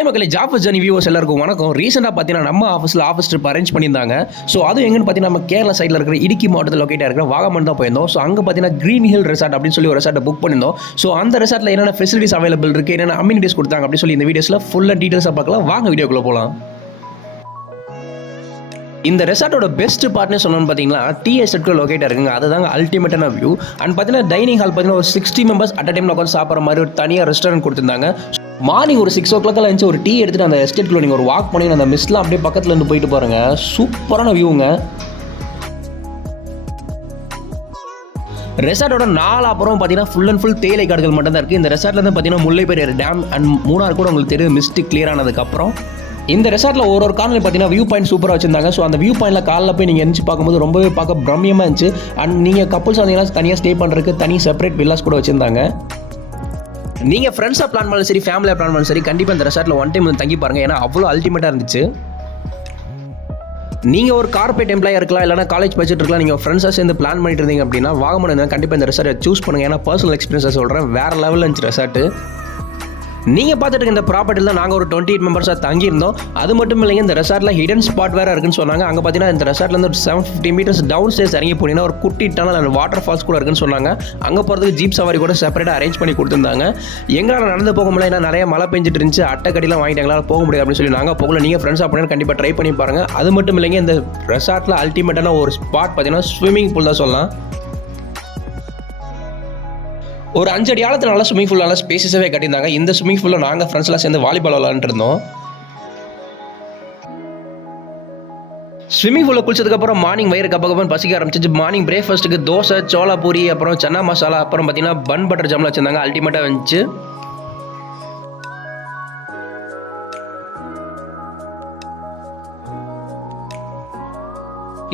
Hi மக்களே, ஜாஃபஸ் journey viewers எல்லாருக்கும் வணக்கம். ரீசெண்டாக பார்த்தீங்கன்னா நம்ம ஆஃபீஸ் ட்ரிப் அரேஞ்ச் பண்ணியிருந்தாங்க. ஸோ அதுவும் எங்கன்னு பார்த்தீங்கன்னா நம்ம கேரளா சைடில் இருக்கிற இடுக்கி மாவட்டத்தில் லொக்கேட்டாக இருக்கிற வாகமன் தான் போயிருந்தோம். ஸோ அங்கே பார்த்தீங்கன்னா க்ரீன் ஹில் ரெசார்ட் அப்படின்னு சொல்லி ஒரு ரெசார்ட்டை புக் பண்ணியிருந்தோம். ஸோ அந்த ரெசார்ட்டில் என்னென்ன ஃபெசிலிட்டிஸ் அவைலபிள் இருக்குது, என்னென்ன அம்யூனிட்டிஸ் கொடுத்தாங்க அப்படின்னு சொல்லி இந்த வீடியோஸில் ஃபுல்லாக டீட்டெயில்ஸாக பார்க்கலாம். வாங்க வீடியோக்குள்ளே போகலாம். இந்த ரெசார்ட்டோட பெஸ்ட் பார்ட்னே சொல்லணும்னு பார்த்தீங்கன்னா டீ எஸ்டேட்க்கு லொக்கேட்டாக இருக்குங்க. அதுதாங்க அல்டிமேட்டான வியூ. அண்ட் பார்த்தீங்கன்னா டைனிங் ஹால் பார்த்தீங்கன்னா ஒரு 60 மெம்பர்ஸ் அட் டைமில் உட்காந்து சாப்பிட்ற மாதிரி ஒரு தனியாக ரெஸ்டாரண்ட் கொடுத்துருந்தாங்க. மார்னிங் ஒரு 6 o'clock இருந்துச்சு ஒரு டீ எடுத்துகிட்டு அந்த எஸ்டேட்குள்ள நீங்கள் ஒரு வாக் பண்ணி அந்த மிஸ்லாம் அப்படியே பக்கத்தில் இருந்து போயிட்டு பாருங்க. சூப்பரான வியூங்க. ரெசார்ட்டோட 4 அப்புறம் பார்த்தீங்கன்னா ஃபுல் அண்ட் ஃபுல் தேயிலை காடுகள் மட்டும் தான் இருக்குது. இந்த ரெசார்ட்டில் வந்து பார்த்தீங்கன்னா முல்லை பெரியாறு டேம் அண்ட் மூணார் கூட உங்களுக்கு தெரியும் மிஸ்ட் கிளியர் ஆனதுக்கப்புறம். இந்த ரெசார்ட்டில் ஒரு கார்னரில் பார்த்தீங்கன்னா வியூ பாயிண்ட் சூப்பராக வச்சிருந்தாங்க. ஸோ அந்த வியூ பாயிண்டில் காலைல போய் நீங்கள் எந்திரிச்சு பார்க்கும்போது ரொம்பவே பார்க்க பிரம்மியமாக இருந்துச்சு. அண்ட் நீங்கள் கப்புள்ஸ் வந்தீங்கன்னா தனியாக ஸ்டே பண்ணுறதுக்கு தனி செப்பரேட் வில்லாஸ் கூட வச்சிருந்தாங்க. நீங்கள் ஃப்ரெண்ட்ஸாக பிளான் பண்ணாலும் சரி, ஃபேமிலியாக பிளான் பண்ணாலும் சரி, கண்டிப்பாக இந்த ரெசார்ட்டில் ஒன் டைம் வந்து தங்கி பாருங்கள். ஏன்னா அவ்வளோ அல்டிமேட்டாக இருந்துச்சு. நீங்கள் ஒரு கார்பரேட் எம்ப்ளாயாக இருக்கலாம், இல்லைனா காலேஜ் படிச்சுட்டு இருக்கலாம், நீங்கள் ஃப்ரெண்ட்ஸாக சேர்ந்து பிளான் பண்ணிட்டு இருந்தீங்க அப்படின்னா வாகமன் கண்டிப்பாக இந்த ரெசார்ட்டை சூஸ் பண்ணுங்கள். ஏன்னா பர்சனல் எக்ஸ்பீரியன்ஸாக சொல்கிறேன், வேறு லெவலில் இருந்துச்சு ரெசார்ட்டு. நீங்கள் பார்த்துட்டு இருக்க இந்த ப்ராப்பர்ட்டியில் தான் நாங்கள் ஒரு 28 மெம்பர்ஸாக தங்கியிருந்தோம். அது மட்டும் இல்லைங்க, இந்த ரெசார்ட்டில் ஹிடன் ஸ்பாட் வேறு இருக்குன்னு சொன்னாங்க. அங்கே பார்த்தீங்கன்னா இந்த ரெசார்ட்லேருந்து ஒரு 750 meters டவுன் ஸ்டேஸ் இறங்கி போனீங்கன்னா ஒரு குட்டி டனல் அண்ட் வாட்டர் ஃபால்ஸ் கூட இருக்குன்னு சொன்னாங்க. அங்கே போகிறதுக்கு ஜீப் சவாரி கூட செப்பரேட்டாக அரேஞ்ச் பண்ணி கொடுத்துருந்தாங்க. எங்களால் நடந்து போக முடியல, ஏன்னா நிறைய மழை பெஞ்சிட்டு இருந்துச்சு, அட்டைக்கடிலாம் வாங்கிட்டு எங்களால் போக முடியாது அப்படின்னு சொல்லி நாங்கள் போகல. நீங்கள் ஃப்ரெண்ட்ஸாக போனீங்கன்னா கண்டிப்பாக ட்ரை பண்ணி பாருங்கள். அது மட்டும் இல்லைங்க, இந்த ரெசார்ட்டில் அல்டிமேட்டான ஒரு ஸ்பாட் பார்த்தீங்கன்னா ஸ்விம்மிங் பூல் தான் சொல்லலாம். ஒரு 5 அடி ஆழத்தில் நல்லா ஸ்விம்மிங் பூல் நல்லா ஸ்பேஸஸாகவே கட்டியிருந்தாங்க. இந்த ஸ்விம்மிங் பூலில் நாங்கள் ஃப்ரெண்ட்ஸ்லாம் சேர்ந்து வாலிபால் விளாண்டுட்டு இருந்தோம். ஸ்விம்மிங் பூலில் குளிச்சதுக்கப்புறம் மார்னிங் வயிறு கப்பகப்பன்னு பசிக்க ஆரம்பிச்சிச்சு. மார்னிங் பிரேக்ஃபாஸ்ட்டுக்கு தோசை, சோளா பூரி, அப்புறம் சன்னா மசாலா, அப்புறம் பார்த்தீங்கன்னா பன் பட்டர் ஜாம்லாம் வச்சுருந்தாங்க. அல்டிமேட்டாக இருந்துச்சு.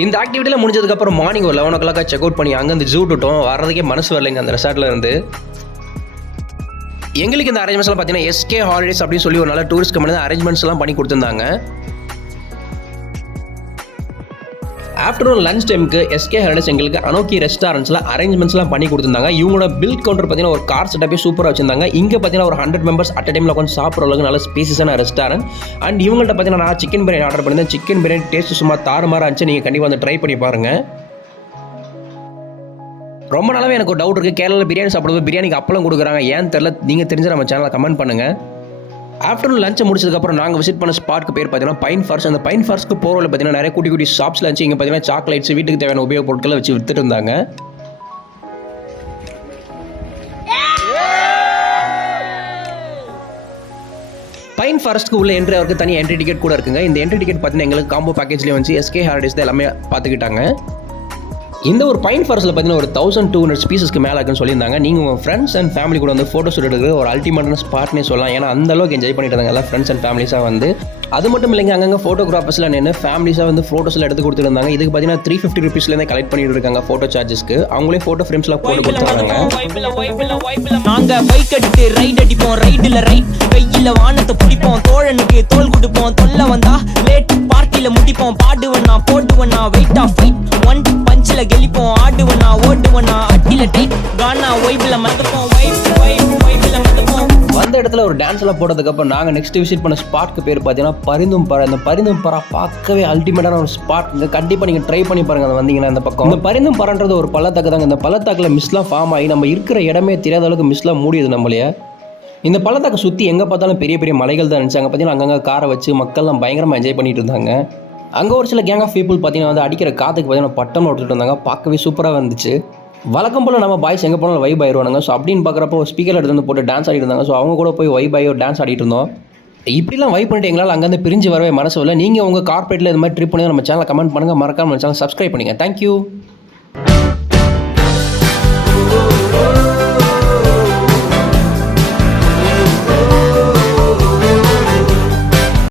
இந்த ஆக்டிவிட்டியில் முடிஞ்சதுக்கப்புறம் மார்னிங் ஒரு 11 o'clock செக் அவுட் பண்ணி அங்கேருந்து ஜூ விட்டோம். வர்றதுக்கே மனசு வரலைங்க அந்த ரெசார்ட்டில் இருந்து. எங்களுக்கு இந்த அரேஞ்ச்மெண்ட்ஸ்லாம் பார்த்தீங்கன்னா எஸ்கே ஹாலிடேஸ் அப்படின்னு சொல்லி ஒரு நல்ல டூரிஸ்ட் கம்பெனி தான் அரேஞ்ச்மெண்ட்ஸ்லாம் பண்ணி கொடுத்துருந்தாங்க. ஆஃப்டர்நூன் லஞ்ச் டைமுக்கு எஸ்கே ஹாலிடேஸ் எங்களுக்கு அனோக்கி ரெஸ்டாரண்ட்ஸில் அரேஞ்ச்மெண்ட்ஸ்லாம் பண்ணி கொடுத்துருந்தாங்க. இவங்களோட பில் கவுண்டர் பார்த்தீங்கன்னா ஒரு கார் செட்டப்பே சூப்பராக வச்சிருந்தாங்க. இங்கே பார்த்தீங்கன்னா ஒரு 100 மெம்பர்ஸ் அட் டைமில் உட்காந்து சாப்பிட்ற அளவுக்கு நல்ல ஸ்பேஸஸான ரெஸ்டாரண்ட். அண்ட் இவங்கள்ட்ட பார்த்தீங்கன்னா நான் சிக்கன் பிரியாணி ஆர்டர் பண்ணியிருந்தேன். சிக்கன் பிரியாணி டேஸ்ட் சும்மா தாறுமாறாக இருந்துச்சு. நீங்கள் கண்டிப்பாக வந்து ட்ரை பண்ணி பாருங்கள். ரொம்ப நாளாவே எனக்கு ஒரு டவுட் இருக்குது, கேரளாவில் பிரியாணி சாப்பிடும்போது பிரியாணிக்கு அப்பளம் கொடுக்குறாங்க, ஏன்னு தெரியல. நீங்கள் தெரிஞ்ச நம்ம சேனலில் கமெண்ட் பண்ணுங்கள். ஆஃப்டர்நூன் லஞ்சை முடிச்சதுக்கப்புறம் நாங்கள் விசிட் பண்ண ஸ்பாட்க்கு பேர் பார்த்தீங்கன்னா பைன் ஃபாரஸ்ட். அந்த பைன் ஃபாரஸ்ட்க்கு போகிறவங்க பார்த்தீங்கன்னா நிறைய குட்டி குட்டி ஷாப்ஸில் இருந்துச்சு. இங்கே பார்த்தீங்கன்னா சாக்லேட்ஸ், வீட்டுக்கு தேவையான உபயோக பொருட்களை வச்சு வித்துட்டு இருந்தாங்க. பைன் ஃபாரஸ்ட்க்கு உள்ள என்ட்ரி அவருக்கு தனி என்ட்ரி டிக்கெட் கூட இருக்குங்க. இந்த என்ட்ரி டிக்கெட் பார்த்தீங்கன்னா எங்களுக்கு காம்போ பேக்கேஜ்லேயே வந்து எஸ்கே ஹாலிடேஸ் தான் எல்லாமே பார்த்துக்கிட்டாங்க. இந்த ஒரு பைன் ஃபாரஸ்ட்டில் பார்த்தீங்கன்னா ஒரு 1200 ஸ்பீசஸ்க்கு மேலே இருக்குன்னு சொல்லியிருந்தாங்க. நீங்கள் உங்கள் ஃப்ரெண்ட்ஸ் அண்ட் ஃபேமிலி கூட வந்து ஃபோட்டோஸ் எடுக்கிற ஒரு அல்டிமேட்டான ஸ்பாட்னே சொல்லலாம். ஏன்னா அந்த அளவுக்கு என்ஜாய் பண்ணிட்டு இருந்தாங்க எல்லாம் ஃப்ரெண்ட்ஸ் அண்ட் ஃபேமிலிஸாக வந்து. அது மட்டும் இல்லைங்க, அங்கங்கே ஃபோட்டோகிராஃபர்ஸில் நின்று ஃபேமிலிஸாக வந்து ஃபோட்டோஸில் எடுத்து கொடுத்துருந்தாங்க. இதுக்கு பார்த்தீங்கன்னா 350 rupeesலேருந்தே கலெக்ட் பண்ணிட்டு இருக்காங்க ஃபோட்டோ சார்ஜஸ்க்கு. அவங்களே ஃபோட்டோ ஃப்ரேம்ஸ்லாம் போட்டு கொடுத்துருக்காங்க. நாங்கள் பைக் எடுத்து ரைட் அடிப்போம், ரைடில் ரைட் கையில் வானத்தை பிடிப்போம், தோழனுக்கு தோல் கொடுப்போம், தொல்லை வந்தா லேட் பார்ட்டியில் முடிப்போம், பாடுவண்ணா போடுவண்ணா வெயிட் ஆஃப் ஃபைட் ஒன் பஞ்சில் கெளிப்போம், ஆடுவண்ணா ஓடுவண்ணா அட்டில டைட் கானா வைபில் மறந்துப்போம், வைபில் மறந்துப்போம். வந்த இடத்துல ஒரு டான்ஸ் எல்லாம் போட்டதுக்கப்புறம் நாங்கள் நெக்ஸ்ட் விசிட் பண்ண ஸ்பாட்க்கு பேர் பார்த்தீங்கன்னா பரிந்தும் பறா. இந்த பரிந்தும் பறா பார்க்கவே அல்டிமேட்டான ஒரு ஸ்பாட். இங்கே கண்டிப்பாக நீங்கள் ட்ரை பண்ணி பாருங்கள். அது வந்தீங்கன்னா இந்த பக்கம் இந்த பரிந்தும் பறன்றது ஒரு பள்ளத்தாக்கு தாங்க. இந்த பள்ளத்தாக்கில் மிஸ்லாம் ஃபார்ம் ஆகி நம்ம இருக்கிற இடமே தெரியாத அளவுக்கு மிஸ்லாம் மூடியது நம்மளையே. இந்த பள்ளத்தாக்கை சுற்றி எங்கே பார்த்தாலும் பெரிய பெரிய மலைகள் தான் இருந்துச்சு. அங்கே பார்த்தீங்கன்னா அங்கங்கே காரை வச்சு மக்கள்லாம் பயங்கரமாக என்ஜாய் பண்ணிட்டு இருந்தாங்க. அங்கே ஒரு சில கேங் ஆஃப் பீப்புள் பார்த்தீங்கன்னா வந்து அடிக்கிற காற்றுக்கு பார்த்தீங்கன்னா பட்டம் விட்டுட்டு இருந்தாங்க. பார்க்கவே சூப்பராக இருந்துச்சு. வழக்கம் போல் நம்ம பாய்ஸ் எங்கே போனாலும் வைப் ஆயிடுவாங்க. ஸோ அப்படின்னு பார்க்குறப்போ ஸ்பீக்கர் எடுத்து வந்து போட்டு டான்ஸ் ஆடிட்டு இருந்தாங்க. ஸோ அவங்க கூட போய் வைப் ஆகி ஒரு டான்ஸ் ஆடிட்டு இருந்தோம். இப்படிலாம் வைப் பண்ணிட்டு எங்களால் அங்கேருந்து பிரிஞ்சு வரவே மனசு இல்லை. நீங்கள் உங்கள் கார்பரேட்டில் இது மாதிரி ட்ரிப் பண்ணி நம்ம சேனலை கமெண்ட் பண்ணுங்கள், மறக்காம நம்ம சேனல் சப்ஸ்கிரைப் பண்ணுங்கள். தேங்க்யூ.